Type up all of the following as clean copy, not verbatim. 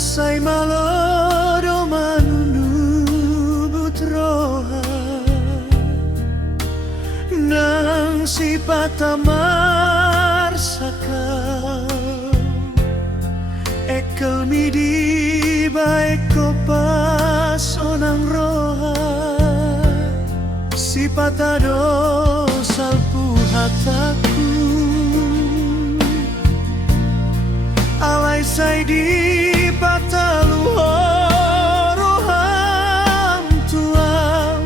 Nasay malodo manunubut roha nang sifat amar sakau ekel midi baik kopas onang roha sifat ado salpu hataku alai sai di pataluhoro ham tuang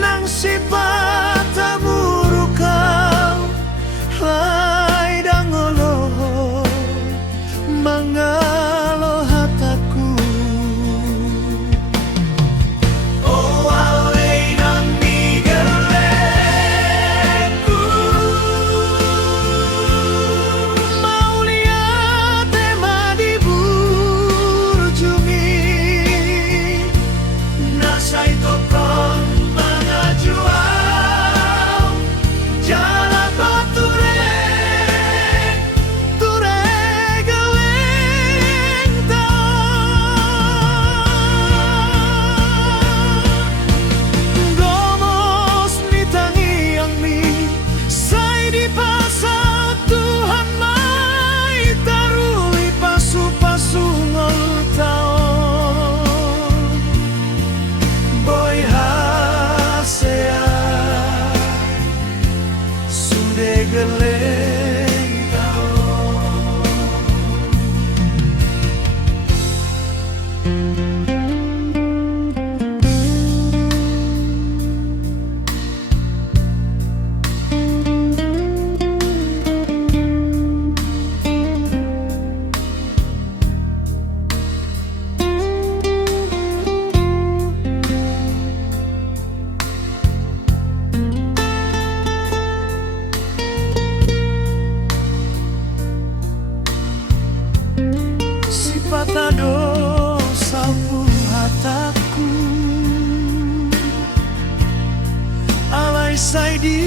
nang sifat amurukau lai dangolo mangalo hataku oh alai nang migeleku mau lihat tema di burjumi nasai tokong mengajuau jalan bature ture geleng gomos nitangi yang mi sai di pasal Tuhan mai tarui pasu-pasu ngoltaon boy hasea sude geleng taon sifat ado sapu hataku alai sai di